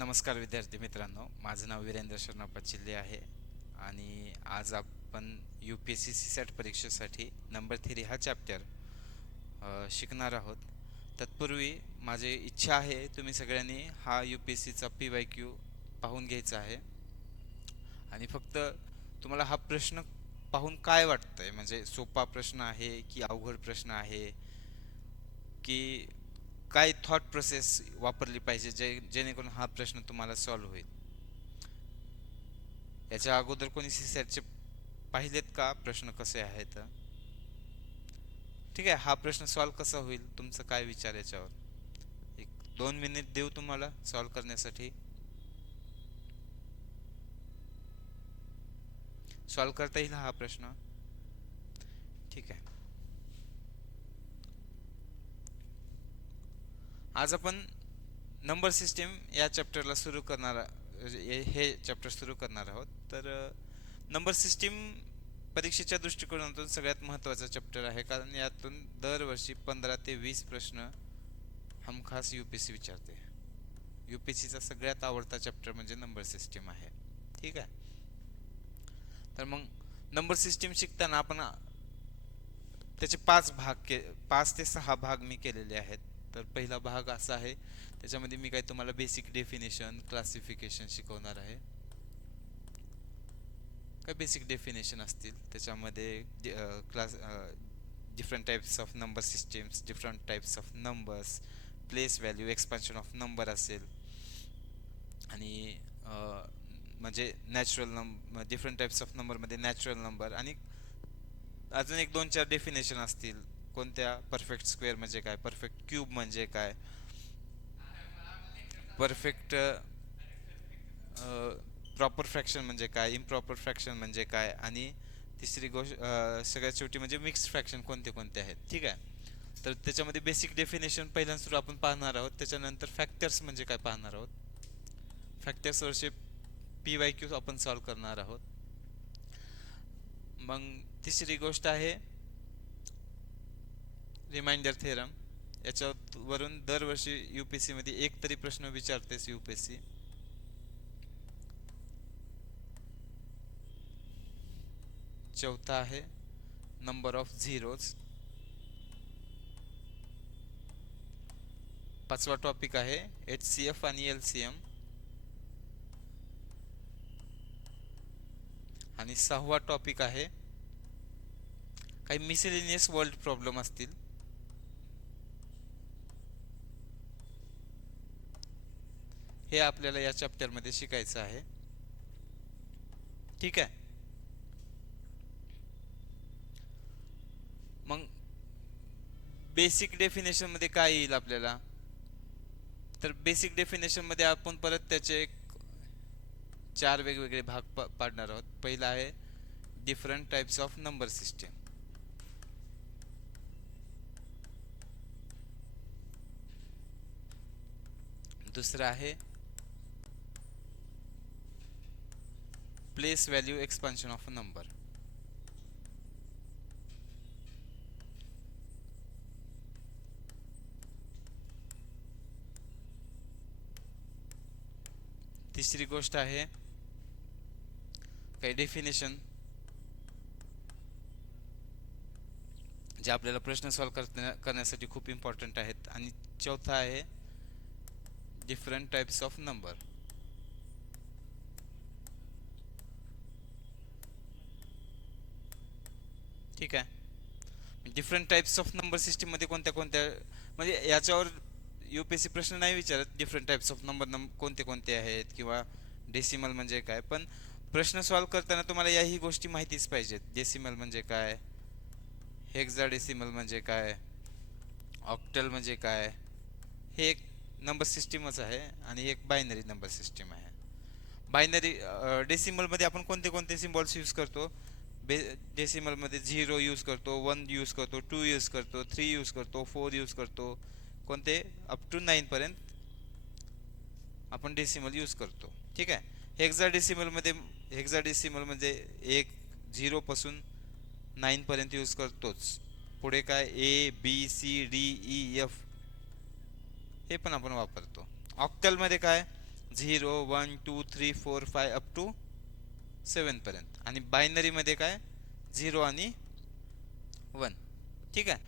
नमस्कार विद्यार्थी मित्रांनो, माझं नाव वीरेंद्र शरणप्पा चिल्ले आहे आणि आज आपण U P S C C SAT परीक्षेसाठी नंबर थेरी हा चॅप्टर शिकणार आहोत. तत्पूर्वी माझी इच्छा आहे तुम्ही सगळ्यांनी हा यू पी एस सीचा पी वाय क्यू पाहून घ्यायचा आहे आणि फक्त तुम्हाला हा प्रश्न पाहून काय वाटतंय, म्हणजे सोपा प्रश्न आहे की अवघड प्रश्न आहे की काय थॉट प्रोसेस वापरली पाहिजे जेणेकरून हा प्रश्न तुम्हाला सॉल्व्ह होईल. याच्या अगोदर कोणी सी सॅटचे पाहिलेत का प्रश्न कसे आहेत? ठीक आहे, हा प्रश्न सॉल्व्ह कसा होईल तुमचं काय विचार याच्यावर? एक 2 मिनिट देऊ तुम्हाला सॉल्व्ह करण्यासाठी. सॉल्व्ह करता येईल हा प्रश्न? ठीक आहे. आज आपण नंबर सिस्टीम या चॅप्टरला सुरू करणार हे चॅप्टर सुरू करणार आहोत. तर नंबर सिस्टीम परीक्षेच्या दृष्टिकोनातून सगळ्यात महत्त्वाचा चॅप्टर आहे, कारण यातून दरवर्षी 15 ते 20 प्रश्न हमखास यूपीएससी विचारते. यूपीएससीचा सगळ्यात आवडता चॅप्टर म्हणजे नंबर सिस्टीम आहे. ठीक आहे. तर मग नंबर सिस्टीम शिकताना आपण त्याचे 5 ते 6 भाग मी केलेले आहेत. तर पहिला भाग असा आहे, त्याच्यामध्ये मी काही तुम्हाला बेसिक डेफिनेशन, क्लासिफिकेशन शिकवणार आहे. काय बेसिक डेफिनेशन असतील त्याच्यामध्ये, class different types of number systems, different types of numbers, place value, expansion of number असेल आणि म्हणजे natural number, different types of नंबरमध्ये नॅचरल नंबर आणि अजून एक 2-4 डेफिनेशन असतील. कोणत्या? परफेक्ट स्क्वेअर म्हणजे काय, परफेक्ट क्यूब म्हणजे काय, परफेक्ट प्रॉपर फ्रॅक्शन म्हणजे काय, इम्प्रॉपर फ्रॅक्शन म्हणजे काय, आणि तिसरी गोष्ट सगळ्यात शेवटी म्हणजे मिक्स्ड फ्रॅक्शन कोणते कोणते आहेत. ठीक आहे. तर त्याच्यामध्ये बेसिक डेफिनेशन पहिल्यांदा सुरू आपण पाहणार आहोत. त्याच्यानंतर फॅक्टर्स म्हणजे काय पाहणार आहोत. फॅक्टर्सवरचे पी वाय क्यू आपण सॉल्व्ह करणार आहोत. मग तिसरी गोष्ट आहे रिमाइंडर थेरम. याच्यावरून दरवर्षी यूपीएससी मध्ये एक तरी प्रश्न विचारतेस यूपीएससी. चौथा आहे नंबर ऑफ झिरोज. पाचवा टॉपिक आहे एच सी एफ आणि एल सी एम. आणि सहावा टॉपिक आहे काही मिसेलेनियस वर्ल्ड प्रॉब्लेम असतील. हे आपल्याला या चॅप्टर मध्ये शिकायचं आहे. ठीक आहे. मग बेसिक डेफिनेशन मध्ये काय येईल आपल्याला? तर बेसिक डेफिनेशन मध्ये आपण परत त्याचे 4 वेगवेगळे भाग पाडणार आहोत. पहिला आहे different types of number system. दुसरा आहे place value expansion of number. तिसरी गोष्ट आहे काही डेफिनेशन जे आपल्याला प्रश्न सॉल्व्ह करण्यासाठी खूप इम्पॉर्टंट आहेत. आणि चौथा आहे डिफरंट टाइप्स ऑफ नंबर. ठीक आहे. Different types of number system मध्ये कोणत्या कोणत्या, म्हणजे याच्यावर यूपीएससी प्रश्न नाही विचारत डिफरंट टाइप्स ऑफ नंबर कोणते कोणते आहेत किंवा डेसिमल म्हणजे काय, पण प्रश्न सॉल्व्ह करताना तुम्हाला याही गोष्टी माहितीच पाहिजेत. डेसिमल म्हणजे काय, हेक्साडेसिमल म्हणजे काय, ऑक्टल म्हणजे काय. हे एक नंबर सिस्टीमच आहे आणि एक बायनरी नंबर सिस्टीम आहे. बायनरी डेसिमल मध्ये आपण कोणते कोणते सिम्बॉल्स यूज करतो? डेसिमल मध्ये 0 यूज करतो, 1 यूज करतो, 2 यूज करतो, 3 यूज करतो, 4 यूज करतो. कोणते? अप टू 9 पर्यंत आपण डेसिमल यूज करतो. ठीक आहे. हेक्साडेसिमल मध्ये 0 पासून 9 पर्यंत यूज करतोच. पुढे काय A B C D E F हे पण आपण वापरतो. ऑक्टल मध्ये काय 0 1 2 3 4 5 अप टू 7 पर्यंत, आणि बायनरी मध्ये काय 0 आणि 1. ठीक आहे,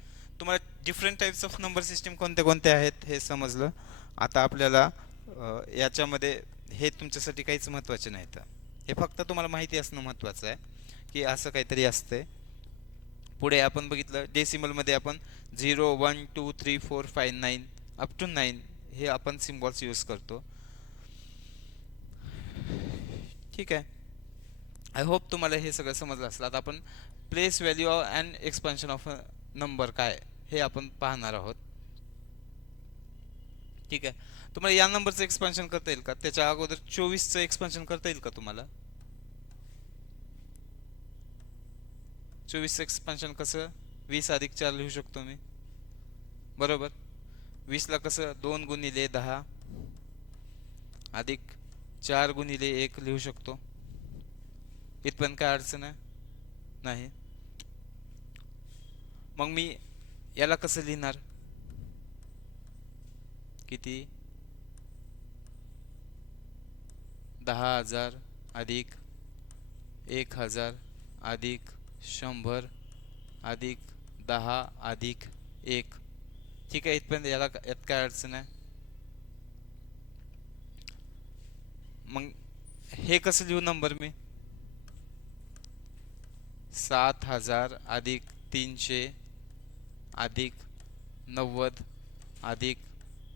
तुम्हाला different types of number system कोणते कोणते आहेत हे समजलं. आता आपल्याला याच्यामध्ये हे तुमच्यासाठी काहीच महत्त्वाचे नाही, तर हे फक्त तुम्हाला माहिती असणं महत्त्वाचं आहे की असं काहीतरी असतंय. पुढे आपण बघितलं डेसिमलमध्ये आपण 0 1 2 3 4 5 9 अप टू 9 हे आपण सिम्बॉल्स यूज करतो. ठीक आहे, आय होप तुम्हाला हे सगळं समजलं असलं. आता आपण place value and expansion of number काय हे आपण पाहणार आहोत. ठीक आहे, तुम्हाला या नंबरचं एक्सपान्शन करता येईल का? त्याच्या अगोदर 24चं एक्सपान्शन करता येईल का तुम्हाला? 24चं एक्सपान्शन कसं? 20 अधिक 4 लिहू शकतो मी, बरोबर. 20ला कसं 2 गुणिले 10 अधिक 4 गुणिले 1 लिहू शकतो. इथपर्यंत काय अडचण आहे? नाही. मग मी याला कसं लिहिणार? किती? 10,000 अधिक 1,000 अधिक 100 अधिक 10 अधिक 1. ठीक आहे, इथपर्यंत यात काय अडचण आहे? मग हे कसं लिहू नंबर मी? 7,000 अधिक 300 अधिक 90 अधिक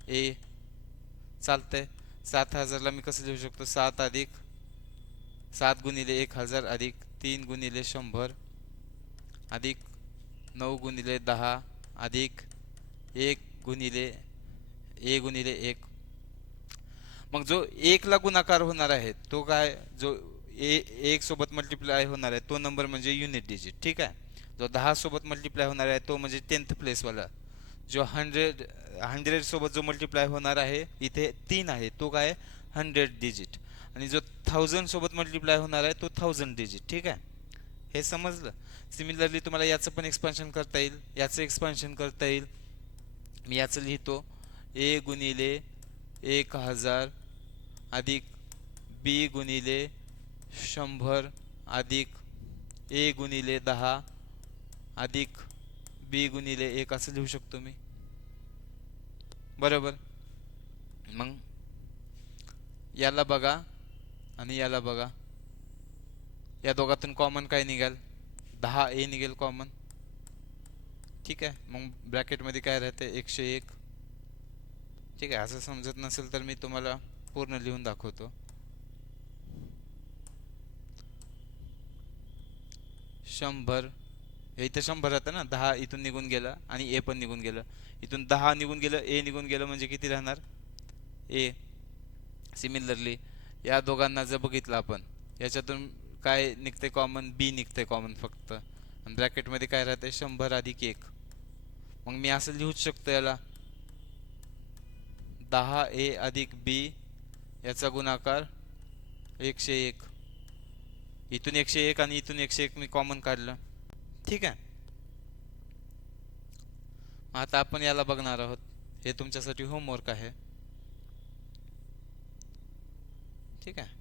ए. चालतंय. 7,000ला मी कसं लिहू शकतो? 7 गुणिले 1,000 अधिक 3 गुणिले 100 अधिक 9 गुणिले 10 अधिक 1 गुणिले ए गुणिले 1. मग जो 1 ला गुणाकार होणार आहे तो काय? जो 1 सोबत मल्टिप्लाय होणार आहे तो नंबर म्हणजे युनिट डिजिट. ठीक आहे, जो 10 सोबत मल्टिप्लाय होणार आहे तो म्हणजे 10th प्लेसवाला. जो 100 सोबत जो मल्टिप्लाय होणार आहे इथे 3 आहे तो काय? 100 डिजिट. आणि जो 1000 सोबत मल्टिप्लाय होणार आहे तो 1000 डिजिट. ठीक आहे, हे समजलं. सिमिलरली तुम्हाला याचं पण एक्सपान्शन करता येईल, याचं एक्सपान्शन करता येईल. मी याचं लिहितो ए गुणिले 1,000 अधिक बी गुणिले 100 अधिक ए गुणिले 10 अधिक बी गुणिले 1 असं लिहू शकतो मी, बरोबर. मग याला बघा आणि याला बघा, या दोघातून कॉमन काय निघाल? 10 ए निघेल कॉमन. ठीक आहे, मग ब्रॅकेटमध्ये काय राहते? 101. ठीक आहे, असं समजत नसेल तर मी तुम्हाला पूर्ण लिहून दाखवतो. 100 हे इथं 100 राहतं ना, 10 इथून निघून गेला आणि ए पण निघून गेलं. इथून 10 निघून गेलं, ए निघून गेलं म्हणजे किती राहणार? ए. सिमिलरली या दोघांना जर बघितलं आपण, याच्यातून काय निघते कॉमन? बी निघते कॉमन फक्त. आणि ब्रॅकेटमध्ये काय राहते? 100 अधिक 1. मग मी असं लिहूच शकतो याला 10 ए अधिक बी याचा गुणाकार 101. इथून 101 आणि इथून 101 मी कॉमन काढलं. ठीक आहे, आता आपण याला बघणार आहोत. हे तुमच्यासाठी होमवर्क आहे. ठीक आहे,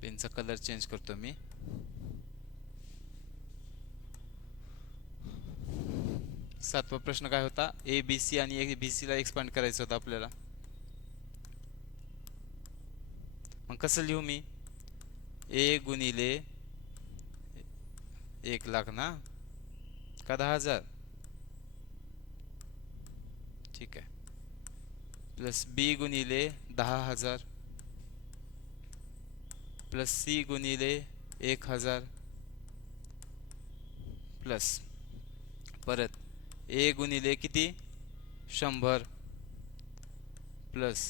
पेनचा कलर चेंज करतो मी. सातवा प्रश्न काय होता? ए बी सी आणि ए बी सी ला एक्सपांड करायचं होतं आपल्याला. मग कसं लिहू मी? ए गुणिले 1,00,000 ना, का 10,000? ठीक आहे, प्लस बी गुणिले 10,000 प्लस सी गुणिले 1,000 प्लस परत ए गुणिले किती? 100 प्लस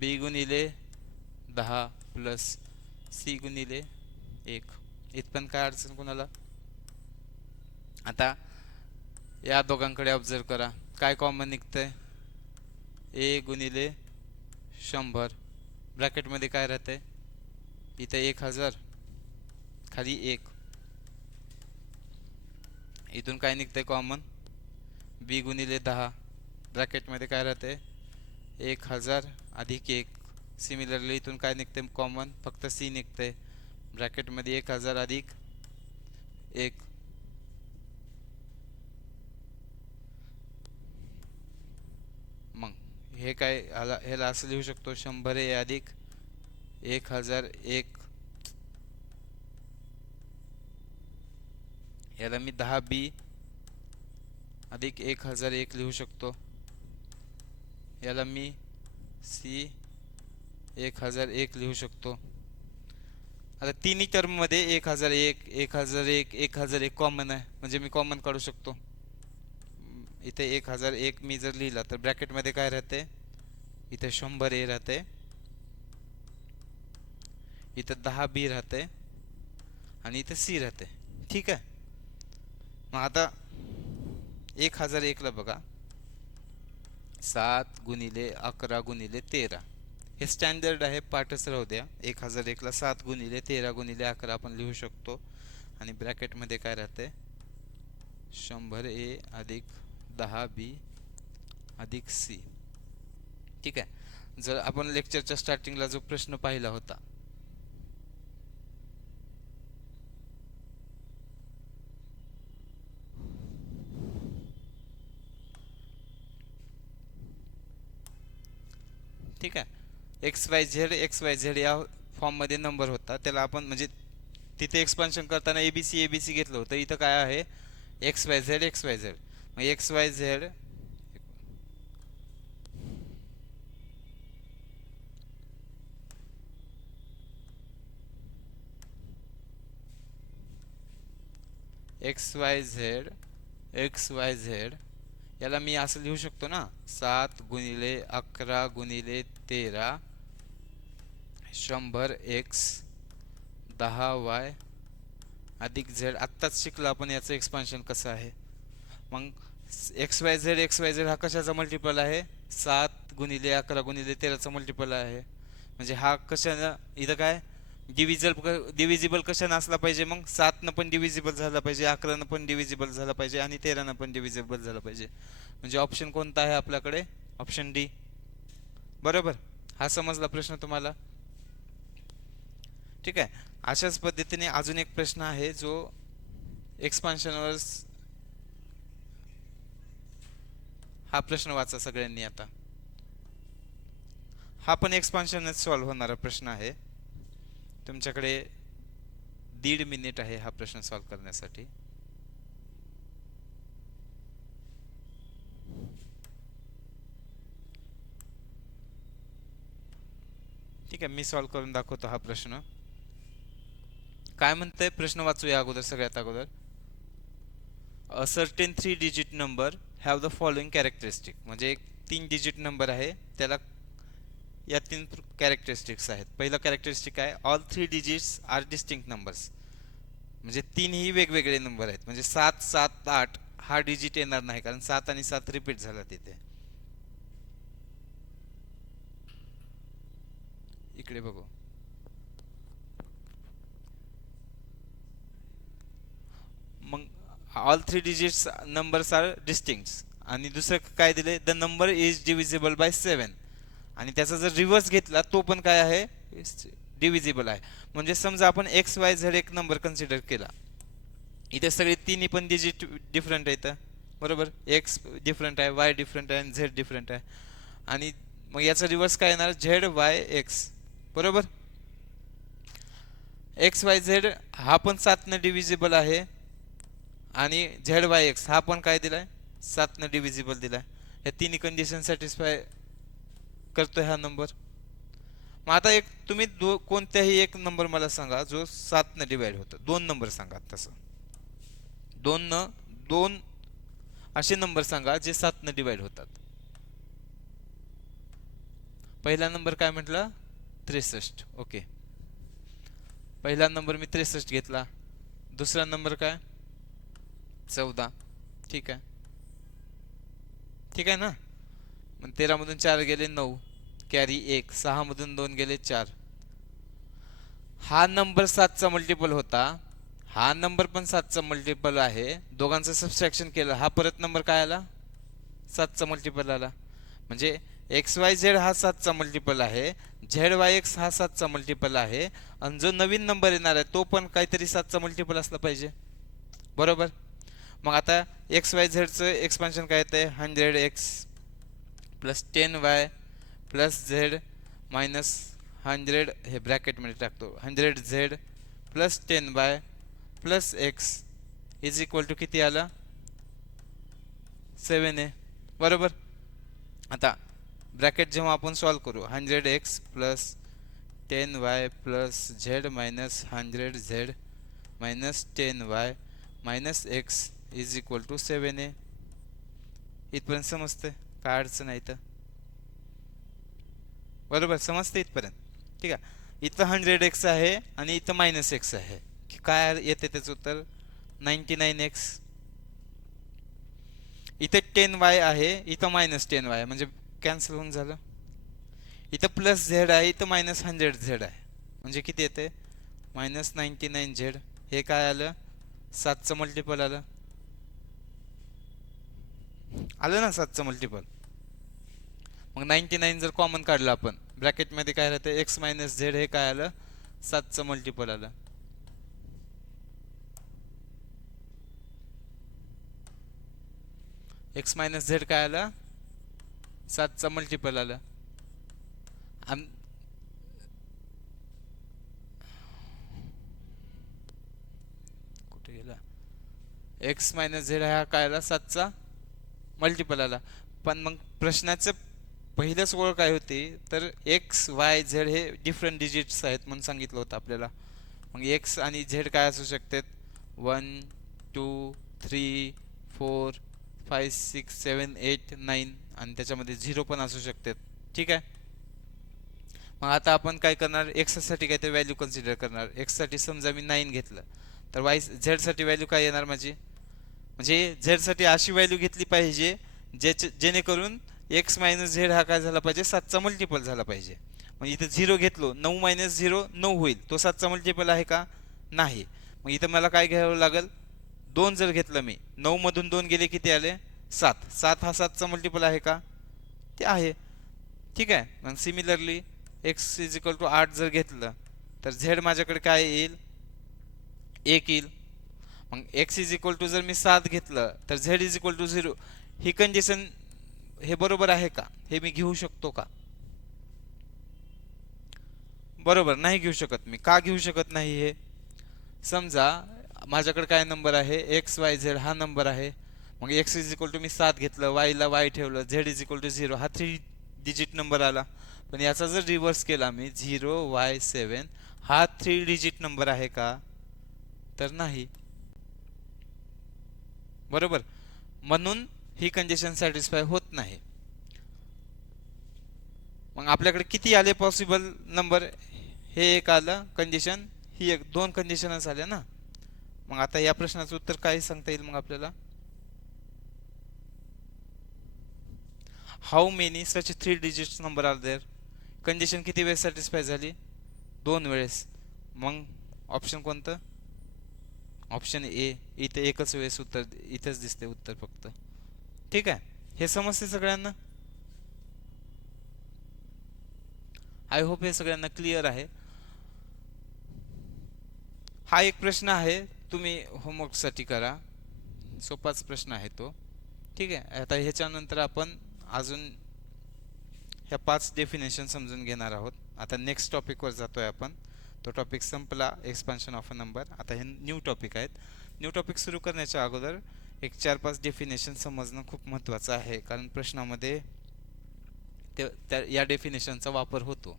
बी गुणिले 10 प्लस सी गुणिले 1. इथपर्यंत काय अडचण कोणाला? आता या दोघांकडे ऑब्झर्व करा, काय कॉमन निघतंय? ए गुणिले 100. ब्रॅकेटमध्ये काय राहतंय? इथे 1,000 खाली 1. इथून काय निघतंय कॉमन, बी गुणिले 10, ब्रॅकेटमध्ये काय राहते 1000 अधिक 1. सिमिलरली इथून काय निघते कॉमन, फक्त सी निघते, ब्रॅकेटमध्ये 1000 अधिक 1. मग हे काय ह्याला असं लिहू शकतो 100A अधिक 1001. याला मी 10B अधिक 1001 लिहू शकतो. याला मी C 1001 लिहू शकतो. आता तिन्ही टर्म मध्ये 1001 1001 1001 कॉमन आहे, म्हणजे मी कॉमन काढू शकतो. इथे 1001 मी जर लिहिला तर ब्रॅकेट मध्ये काय राहते, इथे 100A राहते, इथे 10B राहते आणि इथे C राहते. ठीक आहे. मग आता 1001 ला बघा 7 गुणिले 11 गुणिले 13, हे स्टँडर्ड आहे, पाठच राहू द्या. 1001 ला 7 गुणिले 13 गुणिले 11 आपण लिहू शकतो. आणि ब्रॅकेट मध्ये काय राहते 100A अधिक 10B अधिक C. ठीक आहे. जर आपण लेक्चरच्या स्टार्टिंगला जो प्रश्न पाहिला होता, ठीक आहे, XYZ या फॉर्म मध्ये नंबर होता, त्याला आपण म्हणजे तिथे एक्सपान्शन करताना ABC घेतलं होतं. इथं काय आहे XYZ. मग XYZ याला मी असं लिहू शकतो ना, 7 गुणिले 11 गुणिले 13 100x 10y अधिक z. आत्ताच शिकलो आपण याचं एक्सपान्शन कसं आहे. मग XYZ हा कशाचा मल्टिपल आहे, 7 गुणिले 11 गुणिले 13 चा मल्टिपल आहे. म्हणजे हा कशानं, इथं काय डिव्हिजिबल कशानं असला पाहिजे, मग 7 न पण डिव्हिजिबल झाला पाहिजे, 11 न पण डिव्हिजिबल झाला पाहिजे आणि 13 न पण डिव्हिजिबल झाला पाहिजे. म्हणजे ऑप्शन कोणता आहे आपल्याकडे, ऑप्शन डी. बरोबर. हा समजला प्रश्न तुम्हाला. ठीक आहे. अशाच पद्धतीने अजून एक प्रश्न आहे जो एक्सपान्शनवर. हा प्रश्न वाचा सगळ्यांनी आता. हा पण एक्सपान्शनच सॉल्व्ह होणारा प्रश्न आहे. तुमच्याकडे 1.5 मिनिट आहे हा प्रश्न सॉल्व्ह करण्यासाठी. ठीक आहे, मी सॉल्व्ह करून दाखवतो हा प्रश्न. काय म्हणतंय प्रश्न वाचूया अगोदर. सगळ्यात अगोदर, a certain 3 digit number have the following characteristic. म्हणजे एक 3 डिजिट नंबर आहे, त्याला या 3 कॅरेक्टरिस्टिक्स आहेत. पहिला कॅरेक्टरिस्टिक आहे all 3 digits are distinct numbers. म्हणजे 3 ही वेगवेगळे नंबर आहेत. म्हणजे 7 7 8 हा डिजिट येणार नाही, कारण 7 आणि 7 रिपीट झाला तिथे. इकडे बघू. मग all 3 digits numbers are distinct. आणि दुसरं काय दिले, the number is divisible by 7. आणि त्याचा जर रिव्हर्स घेतला तो पण काय आहे, डिव्हिजिबल आहे. म्हणजे समजा आपण XYZ एक नंबर कन्सिडर केला, इथे सगळे तिन्ही पण डिजिट डिफरंट आहेत. बरोबर. X डिफरंट आहे, Y डिफरंट आहे आणि Z डिफरंट आहे. आणि मग याचा रिव्हर्स काय येणार, ZYX. बरोबर. XYZ हा पण 7 न डिव्हिजिबल आहे आणि ZYX हा पण काय दिलाय, 7 न डिव्हिजिबल दिलाय. या तिन्ही कंडिशन सॅटिस्फाय करतोय हा नंबर. मग आता एक तुम्ही कोणत्याही एक नंबर मला सांगा जो 7 न डिवाइड होतो. 2 नंबर सांगा. तसं 2 असे नंबर सांगा जे 7 न डिवाइड होतात. पहिला नंबर काय म्हटला, 63. ओके, पहिला नंबर मी 63 घेतला. दुसरा नंबर काय, 14. ठीक आहे. ठीक आहे ना. मग 13 मधून 4 गेले 9, कॅरी 1. 6 मधून 2 गेले 4. हा नंबर 7 चा मल्टिपल होता, हा नंबर पण 7चा मल्टिपल आहे, दोघांचं सबट्रॅक्शन केलं हा परत नंबर काय आला 7चा मल्टिपल आला. म्हणजे एक्स वाय झेड हा 7चा मल्टिपल आहे, झेड वाय एक्स हा 7चा मल्टिपल आहे, आणि जो नवीन नंबर येणार आहे तो पण काहीतरी 7चा मल्टिपल असला पाहिजे, बरोबर. मग आता एक्स वाय झेडचं एक्सपान्शन काय येतंय 100x plus 10y plus Z minus 100, हे ब्रॅकेटमध्ये टाकतो 100z plus 10y plus x is equal to किती आला 7a, बरोबर. आता ब्रॅकेट जेव्हा आपण सॉल्व करू 100x plus 10y plus z minus 100z minus 10y minus x is equal to 7a. इथपर्यंत समजते काय अडचण आहे तर, बरोबर समजते इथपर्यंत. ठीक आहे, इथं 100x आहे आणि इथं मायनस एक्स आहे, की काय येते त्याचं उत्तर 99x. इथे 10y आहे, इथं मायनस 10y म्हणजे कॅन्सल होऊन झालं. इथं प्लस झेड आहे, इथं मायनस 100z आहे, म्हणजे किती येते मायनस 99z. हे काय आलं 7चं मल्टिपल आलं, आलं ना 7चं मल्टिपल. मग 99 जर कॉमन काढलं आपण ब्रॅकेटमध्ये काय राहतं एक्स मायनस झेड, हे काय आलं 7चं मल्टिपल आलं. एक्स मायनस झेड काय आलं 7चं मल्टिपल आलं. कुठे गेला एक्स मायनस झेड हा काय आला 7चा मल्टिपल आला. पण मग प्रश्नाचं पहिलंच ओळ काय होती तर एक्स वाय झेड हे डिफरंट डिजिट्स आहेत म्हणून सांगितलं होतं आपल्याला. मग एक्स आणि झेड काय असू शकतात 1 2 3 4 5 6 7 8 9 आणि त्याच्यामध्ये 0 पण असू शकतात. ठीक आहे, मग आता आपण काय करणार एक्स साठी काहीतरी व्हॅल्यू कन्सिडर करणार. एक्स साठी समजा मी 9 घेतलं तर वाय झेड साठी व्हॅल्यू काय येणार माझी, म्हणजे झेड साठी अशी व्हॅल्यू घेतली पाहिजे जेणेकरून एक्स मायनस झेड हा काय झाला पाहिजे 7चा मल्टिपल झाला पाहिजे. मग इथं 0 घेतलो 9 मायनस 0 9 होईल, तो 7चा मल्टिपल आहे का नाही. मग इथं मला काय घ्यावं लागेल 2 जर घेतलं मी 9 मधून 2 गेले किती आले 7, 7 हा 7चा मल्टिपल आहे का ते आहे. ठीक आहे, मग similarly X is equal to 8 जर घेतलं तर झेड माझ्याकडे काय येईल 1 येईल. मग एक्स इज इक्वल टू जर मी 7 घेतलं तर झेड इज इक्वल टू 0, ही कंडिशन हे बरोबर आहे का, हे मी घेऊ शकतो का, बरोबर नाही घेऊ शकत. मी का घेऊ शकत नाही, हे समजा माझ्याकडे काय नंबर आहे एक्स वाय झेड हा नंबर आहे. मग एक्स इज इक्वल टू मी 7 घेतलं, वायला वाय ठेवलं, झेड इज इक्वल टू 0 हा 3 डिजिट नंबर आला. पण याचा जर रिव्हर्स केला मी 0y7 हा 3 डिजिट नंबर आहे का तर नाही, बरोबर. म्हणून ही कंडिशन सॅटिस्फाय होत नाही. मग आपल्याकडे किती आले पॉसिबल नंबर, हे एक आलं कंडिशन, ही एक, दोन कंडिशनच आल्या ना. मग आता या प्रश्नाचं उत्तर काय सांगता येईल मग आपल्याला, how many such 3 digits number are there. Condition किती वेळेस सॅटिस्फाय झाली 2 वेळेस. मग ऑप्शन कोणतं ऑप्शन ए, इथे एकच वेळेस उत्तर, इथेच दिसते उत्तर फक्त. ठीक आहे, हे समजते सगळ्यांना, आय होप हे सगळ्यांना क्लिअर आहे. हा एक प्रश्न आहे तुम्ही होमवर्कसाठी करा, सोपाच प्रश्न आहे तो. ठीक आहे, आता ह्याच्यानंतर आपण अजून ह्या 5 डेफिनेशन समजून घेणार आहोत. आता नेक्स्ट टॉपिकवर जातोय आपण, तो टॉपिक संपला एक्सपान्शन ऑफ अ नंबर. आता हे न्यू टॉपिक आहेत. न्यू टॉपिक सुरू करण्याच्या अगोदर एक 4-5 डेफिनेशन समजणं खूप महत्त्वाचं आहे, कारण प्रश्नामध्ये या डेफिनेशनचा वापर होतो.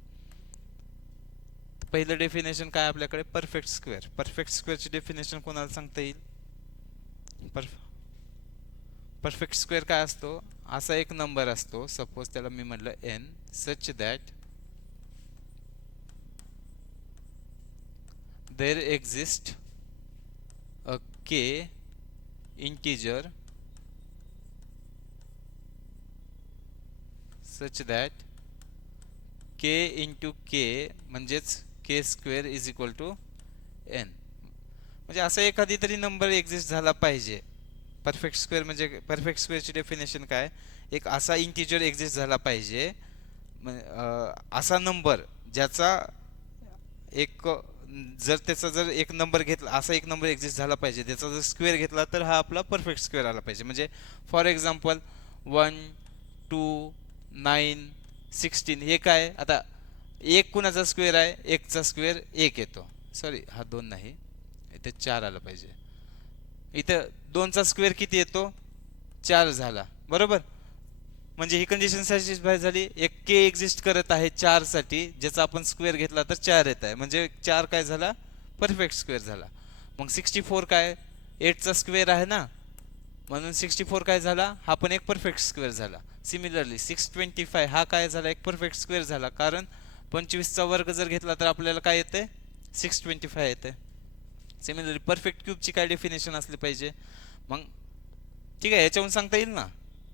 पहिलं डेफिनेशन काय आपल्याकडे परफेक्ट स्क्वेअर. परफेक्ट स्क्वेअरची डेफिनेशन कोणाला सांगता येईल, परफेक्ट स्क्वेअर काय असतो, असा एक नंबर असतो सपोज त्याला मी म्हटलं n such that there exist a k integer such that k into k म्हणजेच k square is equal to n. म्हणजे असा एखादी तरी नंबर एक्झिस्ट झाला पाहिजे. परफेक्ट स्क्वेअर म्हणजे परफेक्ट स्क्वेअरची डेफिनेशन काय, एक असा इंटिजर एक्झिस्ट झाला पाहिजे, असा नंबर ज्याचा एक जर त्याचा जर एक नंबर घेतला, असा एक नंबर एक्झिस्ट झाला पाहिजे त्याचा जर स्क्वेअर घेतला तर हा आपला परफेक्ट स्क्वेअर आला पाहिजे. म्हणजे फॉर एक्झाम्पल 1, 2, 9, 16 हे काय, आता एक कुणाचा स्क्वेअर आहे, एकचा स्क्वेअर एक येतो, सॉरी हा 2 नाही, इथे 4 आला पाहिजे. इथं 2चा स्क्वेअर किती येतो, 4 झाला, बरोबर. म्हणजे ही कंडिशन सॅटिस्फाय झाली. एक के एक्झिस्ट करत आहे 4 साठी, ज्याचा आपण स्क्वेअर घेतला तर 4 येत आहे, म्हणजे 4 काय झाला, परफेक्ट स्क्वेअर झाला. मग 64 काय, 8चा स्क्वेअर आहे ना, म्हणून 64 काय झाला, हा पण एक परफेक्ट स्क्वेअर झाला. सिमिलरली 625 हा काय झाला, एक परफेक्ट स्क्वेअर झाला, कारण 25चा वर्ग जर घेतला तर आपल्याला काय येते, 625 येते. सिमिलरली परफेक्ट क्यूबची काय डेफिनेशन असली पाहिजे, मग ठीक आहे, याच्यावरून सांगता येईल ना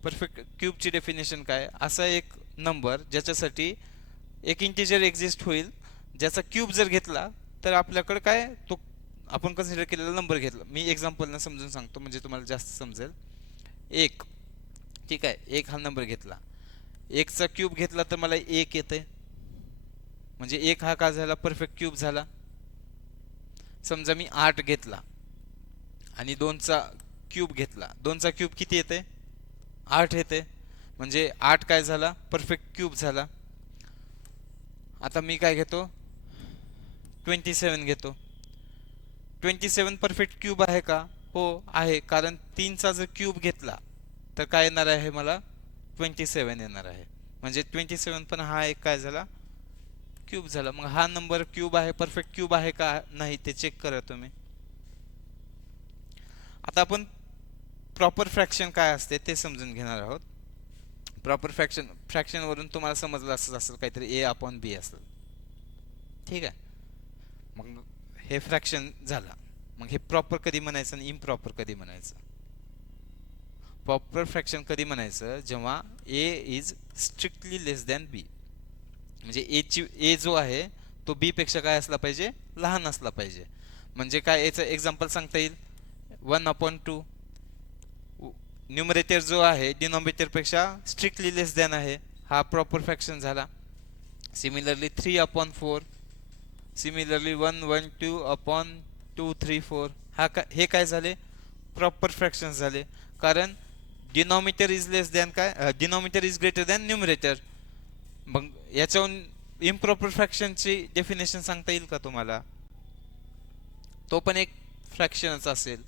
परफेक्ट क्यूबची डेफिनेशन काय, असा एक नंबर ज्याच्यासाठी एक इंटिजर एक्झिस्ट होईल, ज्याचा क्यूब जर घेतला तर आपल्याकडे काय, तो आपण कन्सिडर केलेला नंबर घेतला. मी एक्झाम्पलनं समजून सांगतो म्हणजे तुम्हाला जास्त समजेल. एक, ठीक आहे, एक हा नंबर घेतला, एकचा क्यूब घेतला तर मला एक येते, म्हणजे एक हा का झाला, परफेक्ट क्यूब झाला. समजा मी 8 घेतला आणि 2चा क्यूब घेतला, 2चा क्यूब किती येते, 8 येते, म्हणजे 8 काय झाला, परफेक्ट क्यूब झाला. आता मी काय घेतो, 27 घेतो. 27 परफेक्ट क्यूब आहे का, हो आहे, कारण 3चा जर क्यूब घेतला तर काय येणार आहे, मला 27 येणार आहे, म्हणजे 27 पण हा एक काय झाला, क्यूब झाला. मग हा नंबर क्यूब आहे, परफेक्ट क्यूब आहे का नाही ते चेक करा तुम्ही. आता आपण प्रॉपर फ्रॅक्शन काय असते ते समजून घेणार आहोत. प्रॉपर फ्रॅक्शन वरून तुम्हाला समजलं असं असेल काहीतरी ए अपॉन बी असेल, ठीक आहे. मग हे फ्रॅक्शन झाला, मग हे प्रॉपर कधी म्हणायचं आणि इम्प्रॉपर कधी म्हणायचं. प्रॉपर फ्रॅक्शन कधी म्हणायचं, जेव्हा ए इज स्ट्रिक्टली लेस दॅन बी, म्हणजे ए जो आहे तो बी पेक्षा काय असला पाहिजे, लहान असला पाहिजे. म्हणजे काय, याचं एक्झाम्पल सांगता येईल, 1/2 न्यूमरेटर जो आहे डिनॉमिनेटर पेक्षा स्ट्रिक्टली लेस दॅन आहे, हा प्रॉपर फ्रॅक्शन झाला. सिमिलरली 3/4, सिमिलरली 1/2 हा हे काय झाले, प्रॉपर फ्रॅक्शन झाले, कारण डिनॉमिनेटर इज लेस दॅन काय, denominator is greater than numerator. मग याच्याहून इम्प्रॉपर फ्रॅक्शनची डेफिनेशन सांगता येईल का तुम्हाला, तो पण एक फ्रॅक्शनच असेल,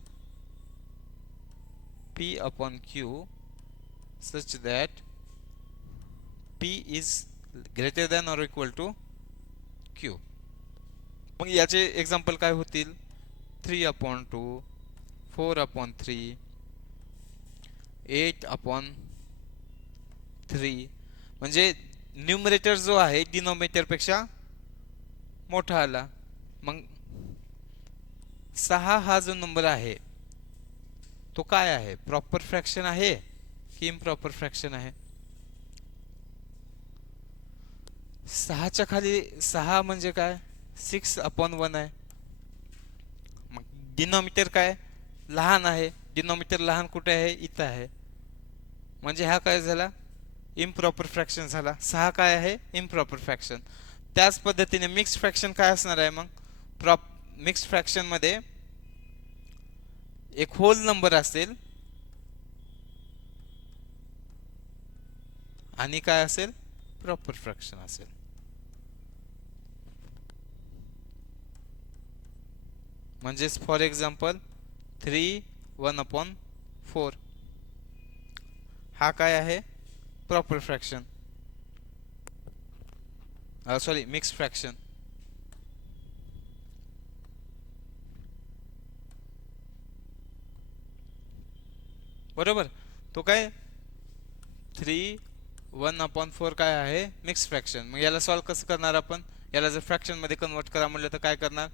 P/Q such that P is greater than or equal to Q. मग याचे एक्झाम्पल काय होतील, 3/2, 4/3, 8/3, म्हणजे न्यूमरेटर जो आहे डिनॉमिनेटर पेक्षा मोठा आला. मग 6 हा जो नंबर आहे तो काय आहे, प्रॉपर फ्रॅक्शन आहे की इम्प्रॉपर फ्रॅक्शन आहे. 6च्या खाली 6 म्हणजे काय, 6/1 आहे. मग डिनॉमिनेटर काय, लहान आहे, डिनॉमिनेटर लहान कुठे आहे, इथं आहे, म्हणजे हा काय झाला, इम्प्रॉपर फ्रॅक्शन झाला. 6 काय आहे, इम्प्रॉपर फ्रॅक्शन. त्याच पद्धतीने मिक्स फ्रॅक्शन काय असणार आहे, मग मिक्स फ्रॅक्शन मध्ये एक होल नंबर असेल आणि काय असेल, प्रॉपर फ्रॅक्शन असेल. म्हणजेच फॉर एक्झाम्पल 3/1/4 हा काय आहे, proper fraction, sorry mix fraction. बरोबर, तो काय 3/1/4 काय आहे, मिक्स फ्रॅक्शन. मग याला सॉल्व कसं करणार आपण, याला जर फ्रॅक्शन मध्ये कन्वर्ट करा म्हटलं तर काय करणार,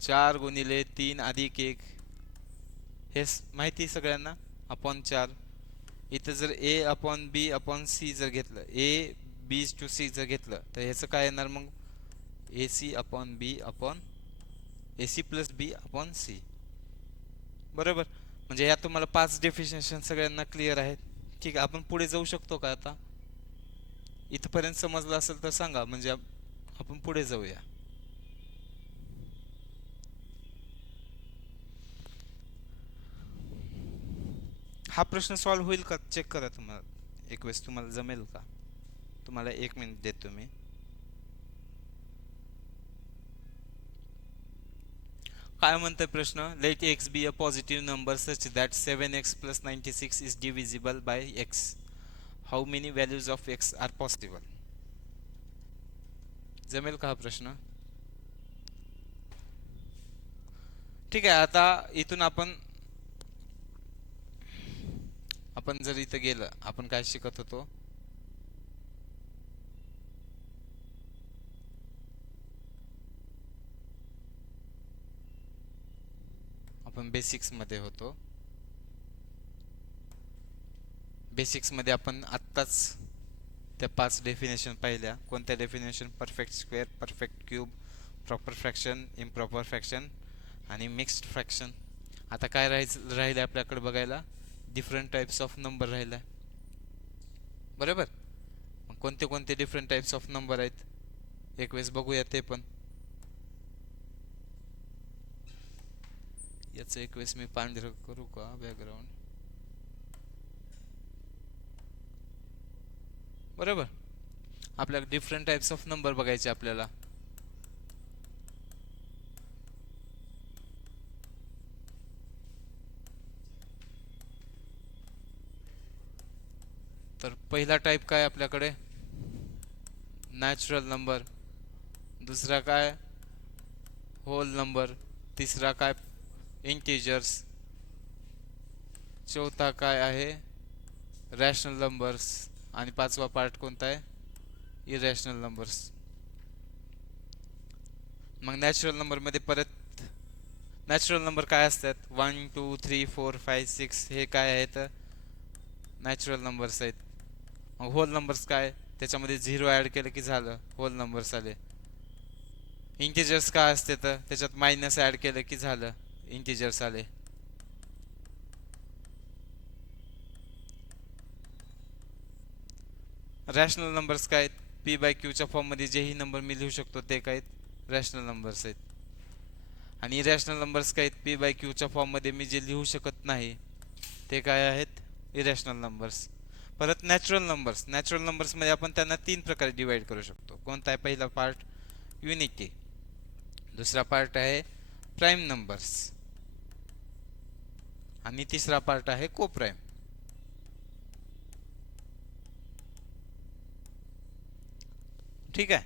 4 × 3 + 1, हे माहिती सगळ्यांना, अपॉन 4. इथं जर A/B/C जर घेतलं, A/B/C जर घेतलं तर ह्याचं काय येणार, मग AC/B/AC + B/C. बरोबर. म्हणजे ह्या तुम्हाला 5 डेफिनेशन सगळ्यांना क्लिअर आहेत. ठीक आहे, आपण पुढे जाऊ शकतो का आता? इथपर्यंत समजलं असेल तर सांगा, म्हणजे आपण पुढे जाऊया. हा प्रश्न सॉल्व्ह होईल का चेक करा तुम्हाला एक वेळेस, तुम्हाला जमेल का? तुम्हाला 1 मिनिट देतो मी. काय म्हणतोय प्रश्न? Let X be a positive number such that 7x plus 96 is divisible by X. How many values of X are possible? जमेल का हा प्रश्न? ठीक आहे, आता इथून आपण आपण जर इथं गेलं, आपण काय शिकत होतो? आपण बेसिक्स मध्ये होतो. बेसिक्स मध्ये आपण आत्ताच त्या 5 डेफिनेशन पाहिल्या. कोणत्या definition? Perfect square, perfect cube, proper fraction, improper fraction आणि मिक्स्ड फ्रॅक्शन. आता काय राहिलं आपल्याकडे बघायला? डिफरंट टाइप्स ऑफ नंबर राहिला. बरोबर. मग कोणते कोणते डिफरंट टाइप्स ऑफ नंबर आहेत एक वेळेस बघूया ते पण. याचं एक वेळेस मी पांढरं करू का बॅकग्राऊंड? बरोबर. आपल्याला डिफरंट टाइप्स ऑफ नंबर बघायचे आपल्याला. तर पहिला टाइप काय आपल्याकडे? Natural number. दुसरा काय? Whole number. तिसरा काय? इंटिजर्स. चौथा काय आहे? Rational numbers. आणि पाचवा पार्ट कोणता आहे? Irrational numbers. मग नॅचरल नंबर मध्ये परत नॅचरल नंबर काय असतात? 1 2 3 4 5 6 हे काय आहेत? नॅचरल नंबर्स आहेत. मग होल नंबर्स काय? त्याच्यामध्ये 0 ऍड केलं की झालं, होल नंबर्स आले. इंटिजर्स काय असते? तर त्याच्यात मायनस ऍड केलं की झालं, इंटिजर्स आले. रॅशनल नंबर्स काय आहेत? पी बाय क्यूच्या फॉर्म मध्ये जेही नंबर मी लिहू शकतो ते काय आहेत? रॅशनल नंबर्स आहेत. आणि इरॅशनल नंबर्स काय आहेत? पी बाय क्यूच्या फॉर्म मध्ये मी जे लिहू शकत नाही ते काय आहेत? Irrational numbers. परत नॅचरल नंबर्स. नॅचरल नंबर्स मध्ये आपण त्यांना 3 प्रकारे डिवाइड करू शकतो. कोणता आहे? पहिला पार्ट युनिटी, दुसरा पार्ट आहे प्राइम नंबर्स आणि तिसरा पार्ट आहे को प्राइम. ठीक आहे.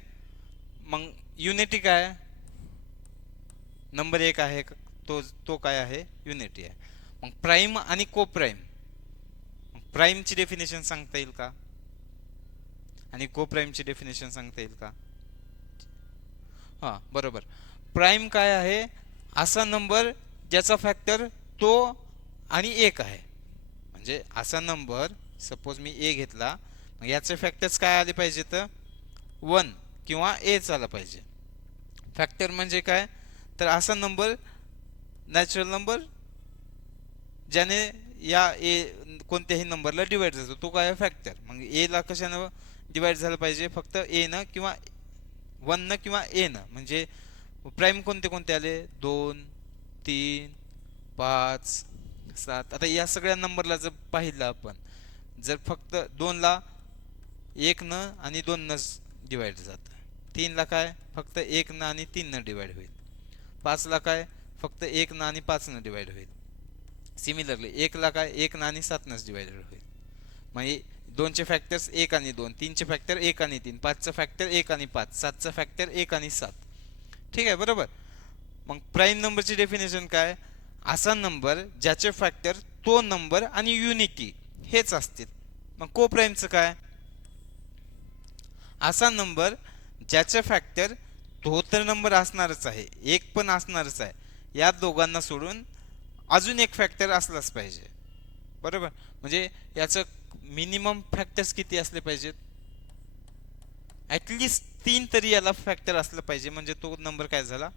मग युनिटी काय? नंबर 1 आहे तो तो काय आहे? युनिटी आहे. मग प्राइम आणि को प्राइम. प्राइमची डेफिनेशन सांगता येईल का? आणि को प्राइमची डेफिनेशन सांगता येईल का? हा, बरोबर. प्राइम काय आहे? असा नंबर ज्याचा फॅक्टर तो आणि 1 आहे. म्हणजे असा नंबर, सपोज मी ए घेतला, मग याचे फॅक्टर्स काय आले पाहिजे? तर 1 किंवा एच आला पाहिजे. फॅक्टर म्हणजे काय? तर असा नंबर, नॅचरल नंबर ज्याने या ए कोणत्याही नंबरला डिवाइड जातो तो काय? फॅक्टर. मग ए ला कशानं डिवाइड झालं पाहिजे? फक्त ए न किंवा 1 न किंवा ए न. म्हणजे प्राइम कोणते कोणते आले? 2 3 5 7. आता या सगळ्या नंबरला जर पाहिलं आपण, जर फक्त 2 ला 1 न आणि 2 न डिवाइड जातं. 3 ला काय? फक्त 1 न आणि 3 न डिवाइड होईल. 5 ला काय? फक्त 1 न आणि 5 न डिवाइड होईल. सिमिलरली 1 ला काय? 1 न आणि 7 नच डिवाइड होईल. म्हणजे 2 चे फॅक्टर्स 1 आणि 2, 3 चे फॅक्टर 1 आणि 3, 5 चा फॅक्टर 1 आणि 5, 7 चा फॅक्टर 1 आणि 7. ठीक आहे, बरोबर. मग प्राइम नंबरची डेफिनेशन काय? असा नंबर ज्याचे फॅक्टर तो नंबर आणि युनिटी हेच असतील. मग को प्राइमचं काय? असा नंबर ज्याचे फॅक्टर तो तर नंबर असणारच आहे, 1 पण असणारच आहे, या दोघांना सोडून अजून एक फॅक्टर असलाच पाहिजे. बरोबर. म्हणजे याचं मिनिमम फॅक्टर्स किती असले पाहिजेत? ऍटलिस्ट 3 तरी याला फॅक्टर असलं पाहिजे, म्हणजे तो नंबर काय झाला?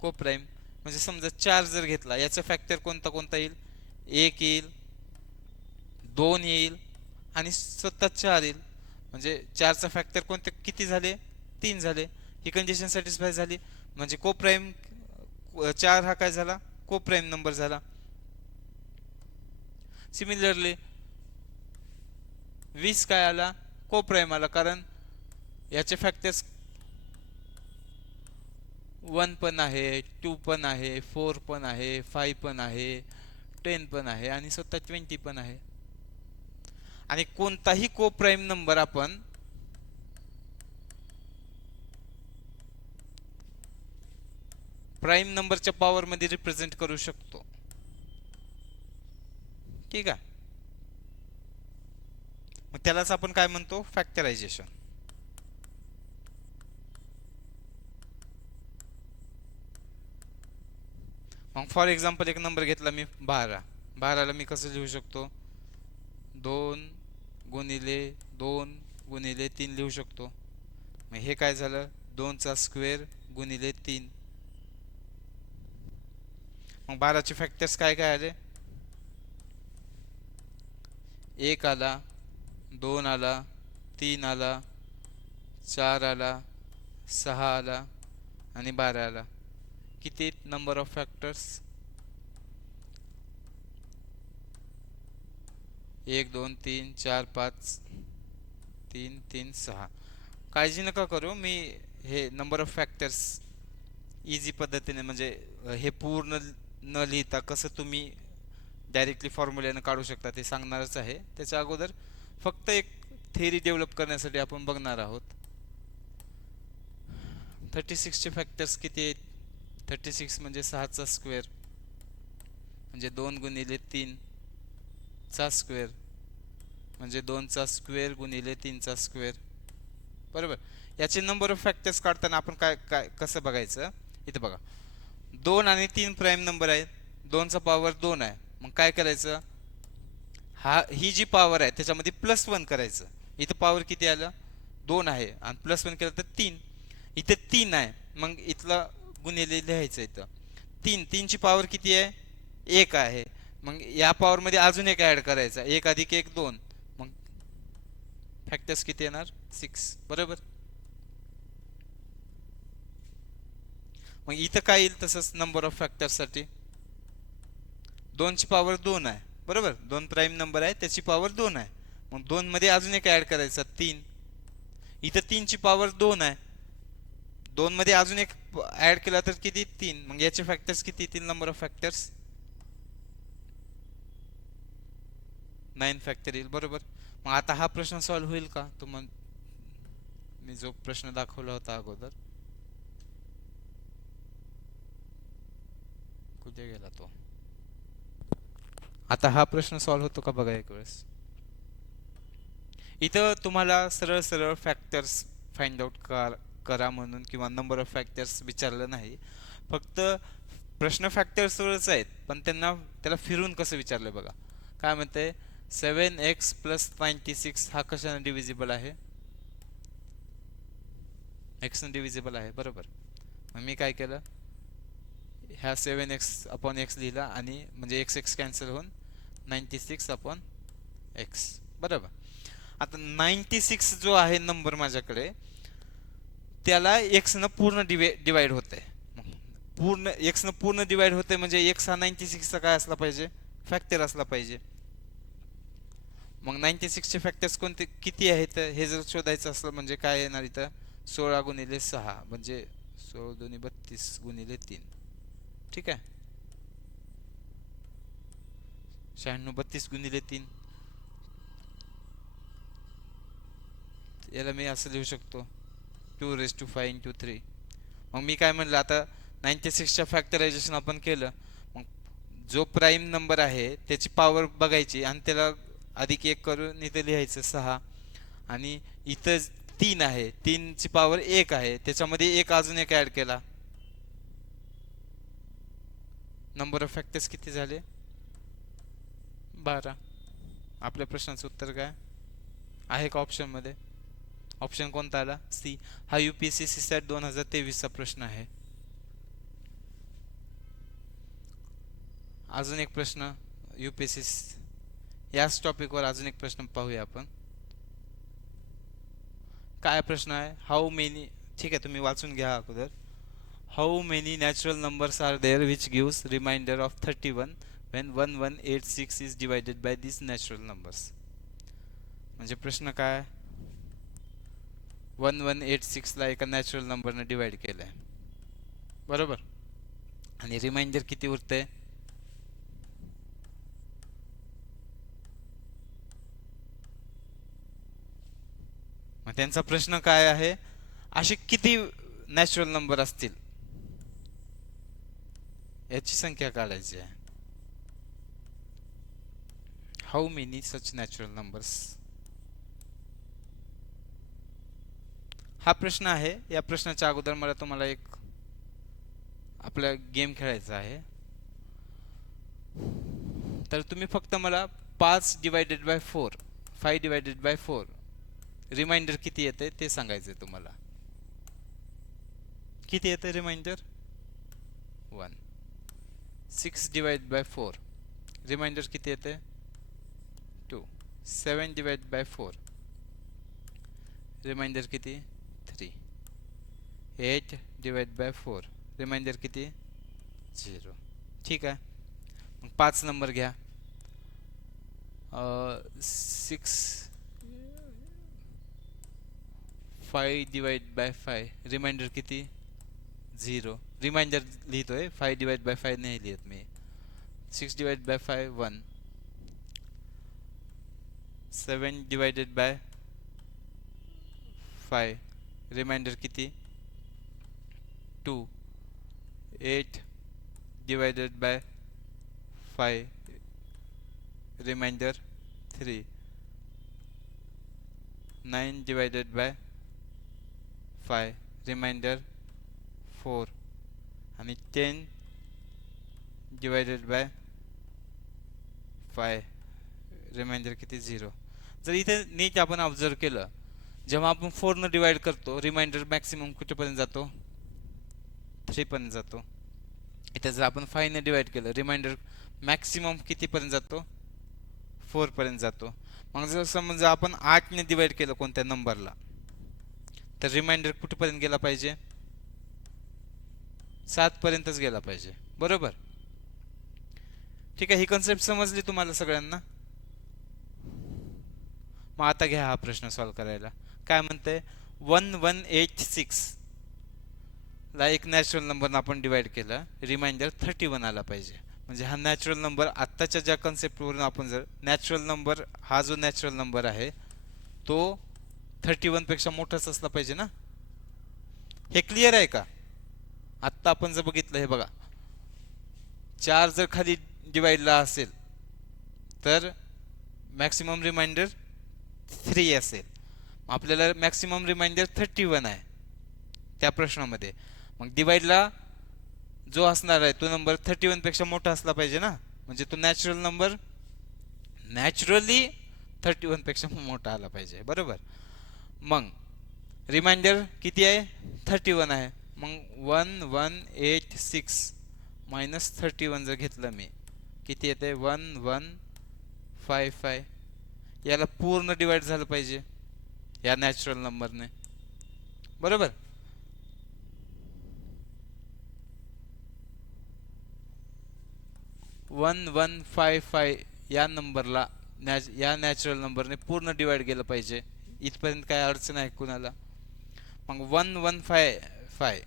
को प्राइम. म्हणजे समजा 4 जर घेतला, याचा फॅक्टर कोणता कोणता येईल? 1 येईल, 2 येईल आणि स्वतः 4 येईल. म्हणजे 4चा फॅक्टर कोणते किती झाले? 3 झाले. ही कंडिशन सॅटिस्फाय झाली. म्हणजे को प्राईम 4 हा काय झाला? को प्राईम नंबर झाला. सिमिलरली 20 काय आला? को प्राईम आला, कारण याचे फॅक्टर्स 1 पण आहे, 2 पण आहे, 4 पण आहे, 5 पण आहे, 10 पण आहे आणि स्वतः 20 पण आहे. आणि कोणताही को प्राईम नंबर आपण प्राईम नंबरच्या पॉवर मध्ये रिप्रेझेंट करू शकतो. ठीक आहे. मग त्यालाच आपण काय म्हणतो? फॅक्टरायझेशन. मग फॉर एक्झाम्पल एक नंबर घेतला मी 12. 12ला मी कसं लिहू शकतो? 2 गुणिले 2 गुणिले 3 लिहू शकतो. मग हे काय झालं? 2चा स्क्वेअर गुणिले 3. मग 12चे फॅक्टर्स काय काय आले? 1 आला, 2 आला, 3 आला, 4 आला, 6 आला आणि 12 आला. किती नंबर ऑफ फॅक्टर्स? 1 2 3 4 5 3 3 6. काळजी नका करू, मी हे नंबर ऑफ फॅक्टर्स इझी पद्धतीने, म्हणजे हे पूर्ण न लिहिता कसं तुम्ही डायरेक्टली फॉर्म्युल्यानं काढू शकता ते सांगणारच आहे. त्याच्या अगोदर फक्त एक थेअरी डेव्हलप करण्यासाठी आपण बघणार आहोत. 36 चे फॅक्टर्स किती आहेत? 36 म्हणजे 6चा स्क्वेअर, म्हणजे 2 गुणिले 3 चा स्क्वेअर, म्हणजे 2चा स्क्वेअर गुणिले 3चा स्क्वेअर. बरोबर. याचे नंबर ऑफ फॅक्टर्स काढताना आपण काय काय कसं बघायचं? इथे बघा, 2 आणि 3 प्राईम नंबर आहेत. 2चा पॉवर 2 आहे. मग काय करायचं? ही जी पॉवर आहे त्याच्यामध्ये +1 करायचं. इथं पॉवर किती आलं? 2 आहे आणि +1 केलं तर 3. इथे 3 आहे, मग इथला गुणिले लिहायचं. इथं 3 ची पॉवर किती आहे? 1 आहे. मग या पॉवर मध्ये अजून एक ऍड करायचा, 1 + 1 2. मग फॅक्टर्स किती येणार? 6. बरोबर. मग इथं काय येईल? तसंच नंबर ऑफ फॅक्टर्स साठी 2 ची पॉवर 2 आहे. बरोबर. 2 प्राईम नंबर आहे, त्याची पॉवर 2 आहे. मग 2 मध्ये अजून एक ऍड करायचा 3. इथं 3 ची पॉवर 2 आहे, 2 मध्ये अजून एक ऍड केला तर किती? 3. मग याचे फॅक्टर्स किती येतील? नंबर ऑफ फॅक्टर्स 9 फॅक्टर येईल. बरोबर. मग आता हा प्रश्न सॉल्व्ह होईल का? मी जो प्रश्न दाखवला होता अगोदर, कुठे गेला तो? आता हा प्रश्न सॉल्व्ह होतो का बघा एक वेळेस. इथं तुम्हाला सरळ सरळ फॅक्टर्स फाइंड आउट करा म्हणून किंवा नंबर ऑफ फॅक्टर्स विचारलं नाही. फक्त प्रश्न फॅक्टर्सवरच आहेत, पण त्याला फिरून कसं विचारलं बघा. काय म्हणते? 7x + 96 हा कशाने डिव्हिजिबल आहे? x ने डिव्हिजिबल आहे. बरोबर. मग मी काय केलं? ह्या 7x/x लिहिला आणि म्हणजे x कॅन्सल होऊन 96/x. बरोबर. आता 96 जो आहे नंबर माझ्याकडे, त्याला x न पूर्ण डिवाइड होते. पूर्ण x न पूर्ण डिवाइड होते म्हणजे x हा 96 चा काय असला पाहिजे? फॅक्टर असला पाहिजे. मग 96 चे फॅक्टर्स कोणते किती आहेत हे जर शोधायचं असलं म्हणजे काय येणार इथं? 16 गुणिले 6 म्हणजे 16 2 32 गुणिले 3. ठीक आहे. 96 32 गुणिले 3, याला मी असं लिहू शकतो 2⁵ × 3. मग मी काय म्हणलं? आता 96 च्या फॅक्टरायझेशन आपण केलं. मग जो प्राईम नंबर आहे त्याची पॉवर बघायची आणि त्याला +1 करून इथे लिहायचं 6. आणि इथं 3 आहे, 3 ची पॉवर 1 आहे, त्याच्यामध्ये एक अजून एक ऍड केला. नंबर ऑफ फॅक्टर्स किती झाले? 12. आपल्या प्रश्नाचं उत्तर काय आहे का ऑप्शन मध्ये? ऑप्शन कोणता आला? सी. हा UPSC CSAT 2023 चा प्रश्न आहे. अजून एक प्रश्न UPSC याच टॉपिकवर अजून एक प्रश्न पाहूया आपण. काय प्रश्न आहे? हाऊ मेनी, ठीक आहे तुम्ही वाचून घ्या अगोदर. How many natural numbers are there which gives remainder of 31 when 1186 is divided by these natural numbers. म्हणजे प्रश्न काय? 1186 ला एका नॅचरल नंबरने डिवाइड केलंय, बरोबर, आणि रिमाइंडर किती उरते? मग त्यांचा प्रश्न काय आहे? असे किती नॅचरल नंबर असतील याची संख्या काढायची आहे. How many such natural numbers, हा प्रश्न आहे. या प्रश्नाच्या अगोदर मला तुम्हाला एक आपला गेम खेळायचा आहे. तर तुम्ही फक्त मला 5 divided by 4, 5 divided by 4 remainder किती येते ते सांगायचं आहे तुम्हाला. किती येते रिमाइंडर? 1. 6 डिवाइड बाय 4 रिमाइंडर किती येते? 2. 7 डिवाइड बाय 4 रिमाइंडर किती? 3. 8 डिवाइड बाय 4 रिमाइंडर किती? 0. ठीक आहे. मग 5 नंबर घ्या. 6 5 डिवाइड बाय 5 रिमाइंडर किती? 0. रिमाइंडर लिहितोय, 5 डिवाइड बाय 5 नाही लिहित मी. 6 divide by 5 1. 7 divided by 5 remainder किती? 2. 8 divided by 5 remainder 3. 9 divided by 5 remainder 4 आणि 10 डिवाइडेड बाय 5 रिमाइंडर किती? 0. जर इथे नीट आपण ऑब्झर्व केलं, जेव्हा आपण 4 न डिवाइड करतो रिमाइंडर मॅक्सिमम कुठेपर्यंत जातो? 3 पर्यंत जातो. इथे जर आपण 5 ने डिवाइड केलं रिमाइंडर मॅक्सिमम कितीपर्यंत जातो? 4 पर्यंत जातो. मग जर समजा आपण 8 ने डिवाइड केलं कोणत्या नंबरला, तर रिमाइंडर कुठेपर्यंत गेला पाहिजे? 7 पर्यंतच गेला पाहिजे, बरोबर. ठीक आहे, ही कन्सेप्ट समजली तुम्हाला सगळ्यांना? मग आता घ्या हा प्रश्न सॉल्व्ह करायला. काय म्हणते? 1186 ला एक नॅचरल नंबर आपण डिवाइड केला, रिमाइंडर 31 आला पाहिजे. म्हणजे हा नॅचरल नंबर आत्ताच्या ज्या कन्सेप्टवरून आपण जर नॅचरल नंबर, हा जो नॅचरल नंबर आहे तो 31 पेक्षा मोठाच असला पाहिजे ना. हे क्लिअर आहे का? आत्ता आपण जर बघितलं, हे बघा, 4 जर खाली डिवाइडला असेल तर मॅक्सिमम रिमाइंडर 3 असेल. आपल्याला मॅक्सिमम रिमाइंडर 31 आहे त्या प्रश्नामध्ये. मग डिवाइडला जो असणार आहे तो नंबर 31 पेक्षा मोठा असला पाहिजे ना. म्हणजे तो नॅचरल नंबर नॅचरली 31 पेक्षा मोठा आला पाहिजे, बरोबर. मग रिमाइंडर किती आहे? 31 आहे. मग 1186 मायनस 31 जर घेतलं मी, किती येते? 1155. याला पूर्ण डिवाइड झालं पाहिजे या नॅचरल नंबरने, बरोबर. वन 155 या नंबरला या नॅचरल नंबरने पूर्ण डिवाइड केलं पाहिजे. इथपर्यंत काय अडचण आहे कुणाला? मग 1155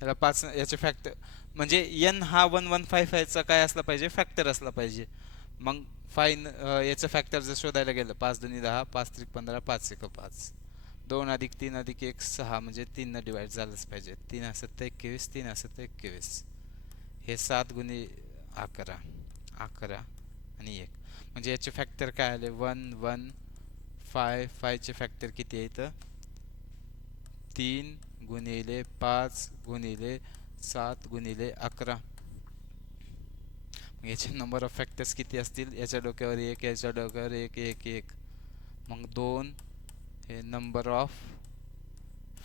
याला 5 याचे फॅक्टर, म्हणजे n हा 1155 चा काय असला पाहिजे? फॅक्टर असला पाहिजे. मग याचं फॅक्टर जर शोधायला गेलं, 5 दुनी 10, 5 त्रिक 15, 5 एक 5, 2 अधिक 3 अधिक 1 6, म्हणजे 3 न डिवाइड झालंच पाहिजे. 3 असत 21, 3 असत 21, हे 7 गुणी 11, 11 आणि 1, म्हणजे याचे फॅक्टर काय आले? 1155 चे फॅक्टर किती आहे? 3 गुणिले 5 गुणिले 7 गुणिले 11. याचे नंबर ऑफ फॅक्टर्स किती असतील? याच्या डोक्यावर 1, याच्या डोक्यावर 1, 1, 1, मग 2. हे नंबर ऑफ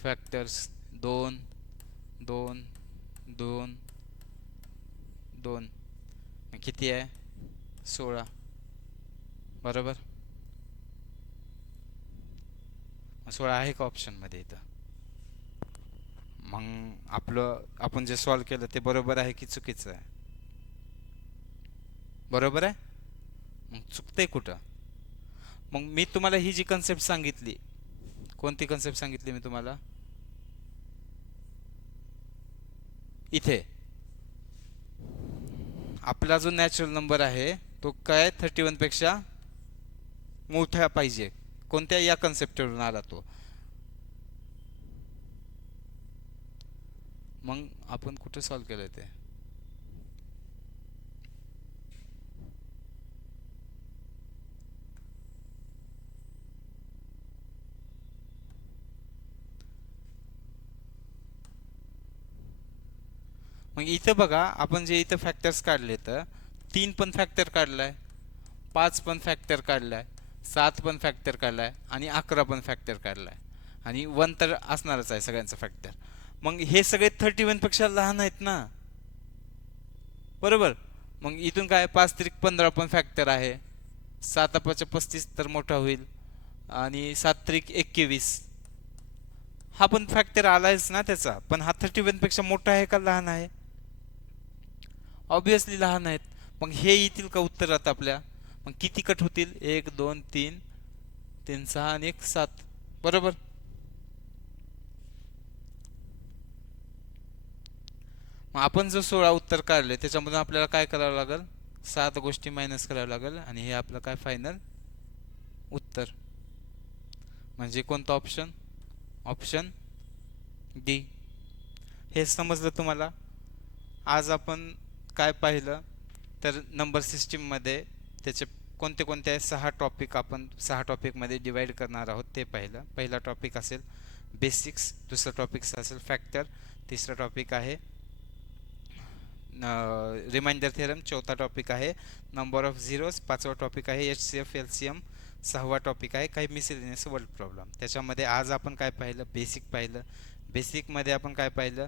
फॅक्टर्स 2, 2, 2 2 किती आहे 16 बरोबर. 16 आहे का ऑप्शनमध्ये इथं? मग आपण जे सॉल्व केलं ते बरोबर आहे की चुकीचं आहे? बरोबर आहे. मग चुकतंय कुठं? मग मी तुम्हाला ही जी कन्सेप्ट सांगितली, कोणती कन्सेप्ट सांगितली मी तुम्हाला? इथे आपला जो नॅचरल नंबर आहे तो काय 31 पेक्षा मोठा पाहिजे. कोणत्या या कन्सेप्टवरून आला तो. मग आपण कुठे सॉल्व केलं ते? मग इथं बघा, आपण जे इथं फॅक्टर्स काढले तर 3 पण फॅक्टर काढलाय, 5 पण फॅक्टर काढलाय, 7 पण फॅक्टर काढलाय आणि 11 पण फॅक्टर काढलाय आणि 1 तर असणारच आहे सगळ्यांचं फॅक्टर. मग हे सगळे 31 पेक्षा लहान आहेत ना, बरोबर. मग इथून काय 5 त्रिक 15 पण फॅक्टर आहे, 7 5 35 तर मोठा होईल आणि 7 त्रिक 21 हा पण फॅक्टर आलायच ना त्याचा. पण हा 31 पेक्षा मोठा आहे का लहान आहे? ऑब्विसली लहान आहेत. मग हे येतील का उत्तरात आपल्या? मग किती कट होतील? 1 2 3 3 6 आणि 1 7 बरोबर. मग आपण जो 16 उत्तर काढले त्याच्यामधून आपल्याला काय करावं लागेल? 7 गोष्टी मायनस करावं लागेल आणि हे आपलं काय फायनल उत्तर. म्हणजे कोणतं ऑप्शन? Option D. हे समजलं तुम्हाला? आज आपण काय पाहिलं तर नंबर सिस्टीममध्ये त्याचे कोणते कोणते 6 टॉपिक आपण 6 टॉपिकमध्ये डिवाइड करणार आहोत ते पाहिलं. पहिला टॉपिक असेल बेसिक्स, दुसरा टॉपिक असेल फॅक्टर, तिसरा टॉपिक आहे रिमाइंडर थेरम, चौथा टॉपिक आहे नंबर ऑफ झिरोज, पाचवा टॉपिक आहे HCF LCM, सहावा टॉपिक आहे काही मिसलेनियस वर्ल्ड प्रॉब्लेम. त्याच्यामध्ये आज आपण काय पाहिलं? बेसिक पाहिलं. बेसिकमध्ये आपण काय पाहिलं?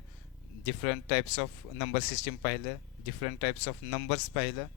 Different types of number system पाहिलं, डिफरंट टाइप्स ऑफ नंबर्स पाहिलं,